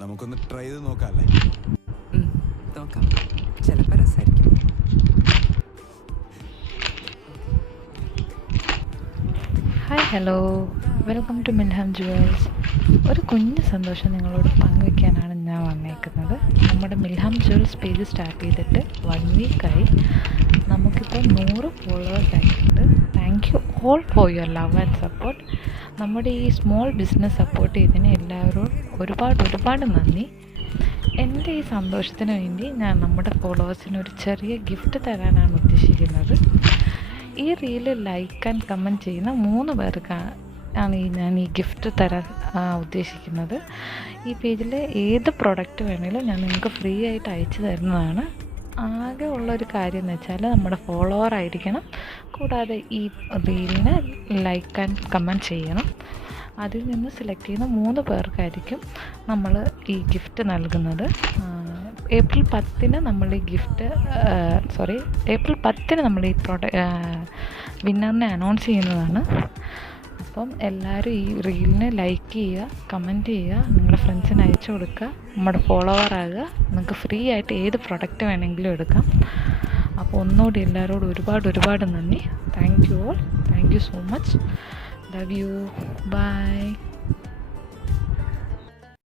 നമുക്കൊന്ന് ട്രൈ ചെയ്ത് നോക്കാല്ലേ? നോക്കാം, ചിലപ്പോൾ രസമായിരിക്കും. Hi hello, welcome to Milham Jewels. ഒരു കുഞ്ഞു സന്തോഷം നിങ്ങളോട് പങ്കുവയ്ക്കാനാണ് ഞാൻ വന്നേക്കുന്നത്. നമ്മുടെ മിൽഹാം ജുവൽസ് പേജ് സ്റ്റാർട്ട് ചെയ്തിട്ട് 1 വീക്കായി. നമുക്കിപ്പോൾ 100 ഫോളോവേഴ്സ് ആയിട്ടുണ്ട്. Thank you all for your love and support. നമ്മുടെ ഈ സ്മോൾ ബിസിനസ് സപ്പോർട്ട് ചെയ്തതിന് എല്ലാവരോടും ഒരുപാട് നന്ദി. എൻ്റെ ഈ സന്തോഷത്തിന് വേണ്ടി ഞാൻ നമ്മുടെ ഫോളോവേഴ്സിന് ഒരു ചെറിയ ഗിഫ്റ്റ് തരാനാണ് ഉദ്ദേശിക്കുന്നത്. ഈ റീല് ലൈക്ക് ആൻഡ് കമൻറ്റ് ചെയ്യുന്ന 3 പേർക്കാണ് ഞാൻ ഈ ഗിഫ്റ്റ് തരാൻ ഉദ്ദേശിക്കുന്നത്. ഈ പേജിൽ ഏത് പ്രൊഡക്റ്റ് വേണമെങ്കിലും ഞാൻ നിങ്ങൾക്ക് ഫ്രീ ആയിട്ട് അയച്ചു തരുന്നതാണ്. ആകെ ഉള്ളൊരു കാര്യം എന്ന് വെച്ചാൽ നമ്മുടെ ഫോളോവർ ആയിരിക്കണം, കൂടാതെ ഈ റീലിന് ലൈക്ക് ആൻഡ് കമൻറ്റ് ചെയ്യണം. അതിൽ നിന്ന് സെലക്ട് ചെയ്യുന്ന 3 പേർക്കായിരിക്കും നമ്മൾ ഈ ഗിഫ്റ്റ് നൽകുന്നത്. ഏപ്രിൽ 10-ന് നമ്മൾ ഈ വിന്നറിനെ അനൗൺസ് ചെയ്യുന്നതാണ്. അപ്പം എല്ലാവരും ഈ റീലിന് ലൈക്ക് ചെയ്യുക, കമൻറ്റ് ചെയ്യുക, നിങ്ങളുടെ ഫ്രണ്ട്സിന് അയച്ചു കൊടുക്കുക, നമ്മുടെ ഫോളോവർ ആകുക. നിങ്ങൾക്ക് ഫ്രീ ആയിട്ട് ഏത് പ്രൊഡക്റ്റ് വേണമെങ്കിലും എടുക്കാം. അപ്പോൾ ഒന്നുകൂടി എല്ലാവരോടും ഒരുപാട് നന്ദി. Thank you all. Thank you so much. Love you. By.